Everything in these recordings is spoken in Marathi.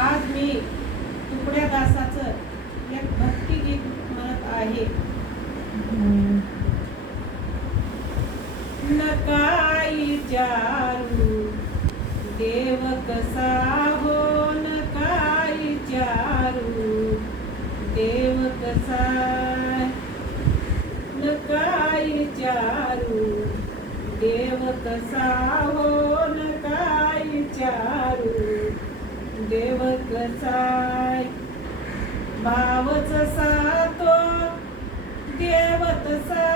आज मी तुकड्या दासाचं एक भक्तिगीत म्हणत आहे. नकाई चारू देव कसा हो नकाई चारू देव कसा नकाई चारू देव कसा हो नकाई चारू देव कसाय भावच सातो देवत सा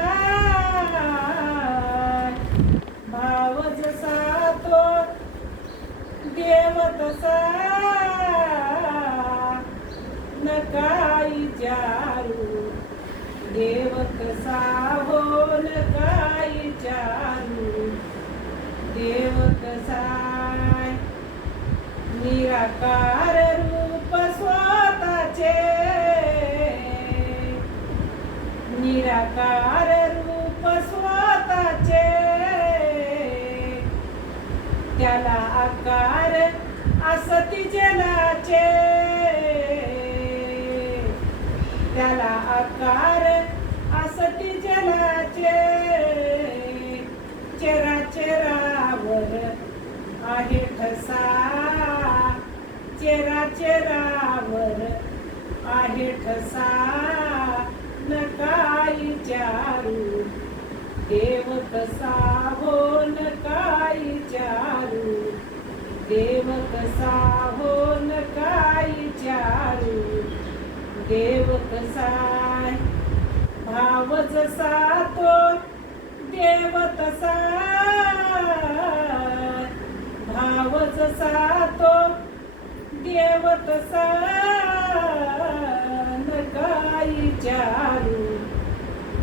भावच सातो देवत सा नकाई चारू देव कसा हो नकाई चारू देव सा निराकार रूप स्वतःचे. निराकार रूप स्वतःचे. त्याला आकार असती जलाचे. त्याला आकार असती जलाचे. चराचरावर आहे ठसा. चेरा चेरावर आहे ठसा नकाई चारू देव कसा हो नकाई चारू देव कसा हो नकाई चारू देव कसाय भाव जसा तो देव तसा. भाव जसा तो देव तसा नकाई चारू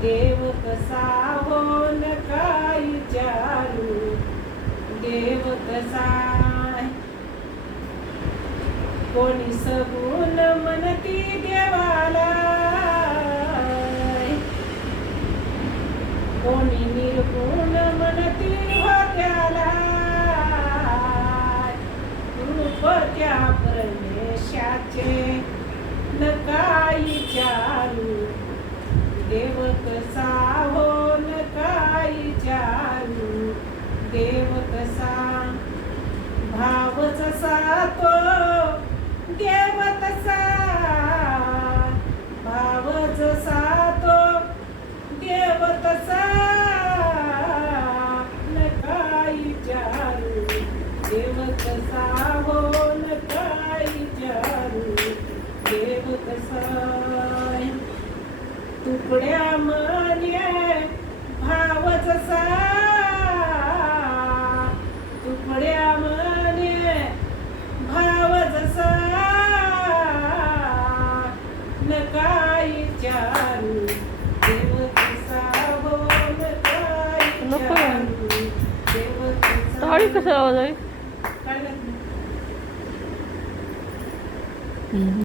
देव कसा हो नकाई चारू देव कसा कोणी सगुण म्हणती देवा देव कसा भाव जसा तो देव तसा भाव जसा तो देव तसा नकाई चारू देव कसा हो नकाई चारू देव कसा तुकड्या मान्य भाव जसा नकाई चारू देव कसा हो नकाई नको. चारू देव कसा टाळी कसं आवाज आहे काय नाही.